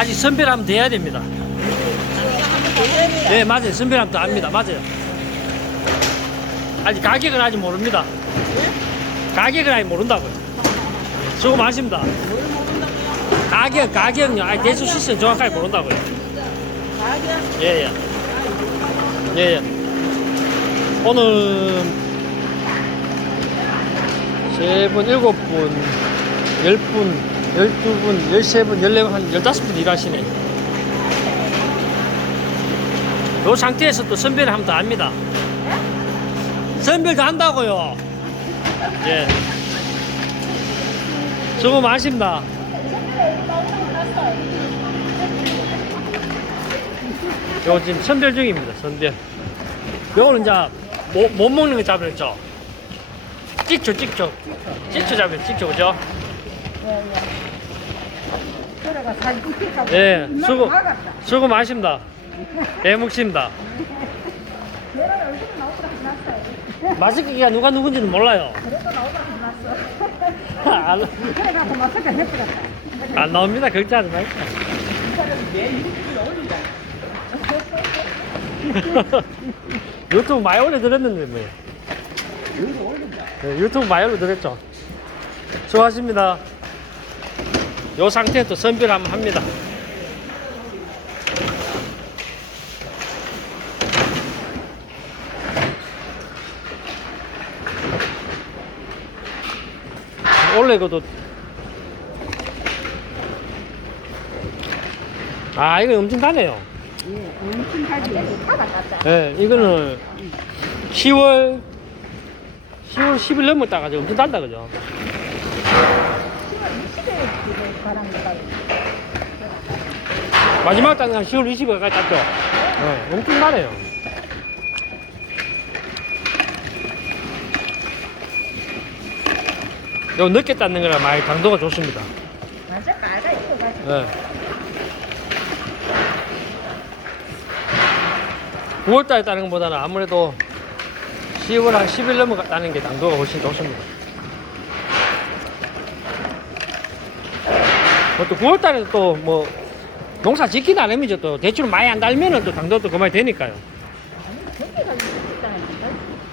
아직 선별하면 돼야 됩니다. 네, 맞아요. 선별하면 더 압니다. 맞아요. 아직 가격은 아직 모릅니다. 가격은 아직 모른다고요. 수고 많습니다. 가격, 가격요. 아니, 대수 시스템 정확하게 모른다고요. 예, 예. 예, 예. 오늘 세 분, 일곱 분, 열 분, 열두 분, 열세 분, 열네 분, 한 열다섯 분 일하시네. 요 상태에서 또 선별을 하면 더 압니다. 선별 다 한다고요. 예. 수고 많습니다. 요 지금 선별 중입니다. 선별. 요거는 이제 못, 못 먹는 거 잡혔죠. 찍초, 찍초. 찍초 잡혔, 찍초, 그죠? 그래가 사진 찍힐까 예, 수고, 나갔다 수고 많습니다. 예, 먹습니다. 내가 얼굴 나오더라 났어요 마스크가 누가 누군지는 몰라요. 그래도 나오더라 났어 안, 그래가지고 마스크 해버렸다 안 나옵니다. 걱정하지 마세요. 유튜브 많이 올려드렸는데 뭐. 네, 유튜브 많이 올려드렸죠. 수고하십니다. 요 상태에 또 선별 한번 합니다. 원래 그것도 아 이거 엄청 다네요. 예, 엄청 가지 예, 이거는 10월 10월 10일 넘었다가 지금 엄청 단다 그죠? 10월 20일 바랍니다 마지막 단은 한 10월 20일까지 땄죠? 예, 엄청 나네요. 요 늦게 땄는 거라 많이 당도가 좋습니다. 완전 빨가 이거 가지고 예. 9월달에 따는 것보다는 아무래도 10월 한 10일 넘어가는 게 당도가 훨씬 좋습니다. 또 9월달에 또 뭐 농사 짓긴 나름이죠. 또 대출 많이 안 달면은 또 당도도 그만이 되니까요.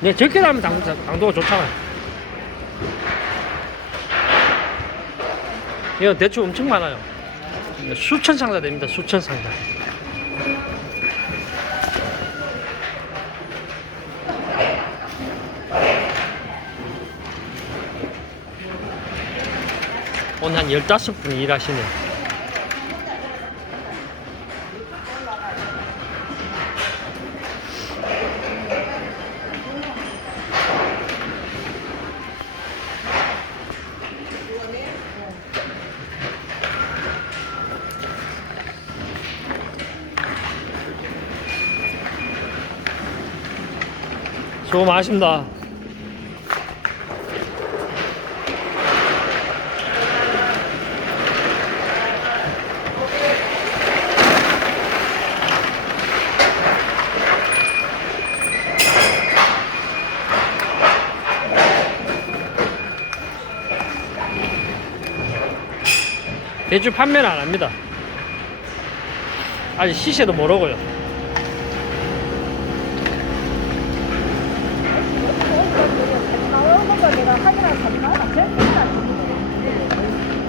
네, 적게 달면 당, 당도가 좋잖아요. 이거 대출 엄청 많아요. 수천 상자 됩니다. 수천 상자. 오늘 한 15분 일하시네. 수고 많으십니다. 대출 판매는 안 합니다. 아직 시세도 모르고요.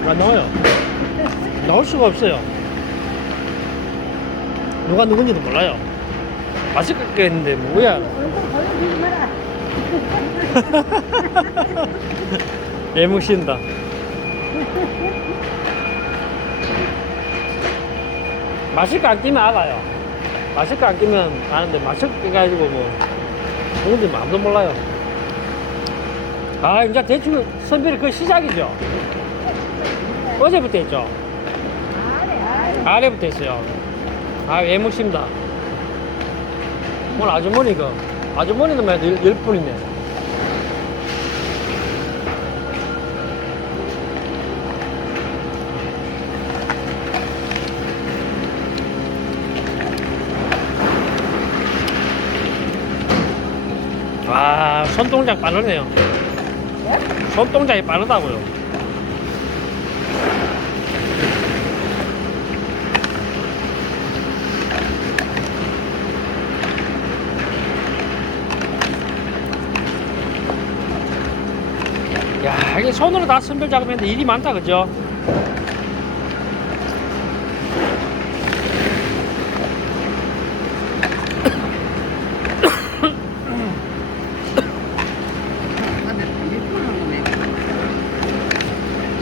안 나와요. 나올 수가 없어요. 누가 누군지도 몰라요. 맛있겠는데 뭐야? 얼굴 보여주지 마라 애묵신다. 마실 거안 끼면 알아요. 마실 거안 끼면 아는데 마실 거 가지고 뭐 누군지 아무도 몰라요. 아 이제 대충 선별이 그 시작이죠. 어제부터 했죠. 아래 아래 아래부터 했어요. 아, 애묵십니다. 오늘 아주머니가, 아주머니는 몇, 열, 열 분이네. 와, 손동작 빠르네요. 예? 손동작이 빠르다고요. 야, 이게 손으로 다 선별 작업했는데 일이 많다, 그죠?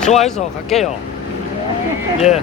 좋아해서 갈게요. 예.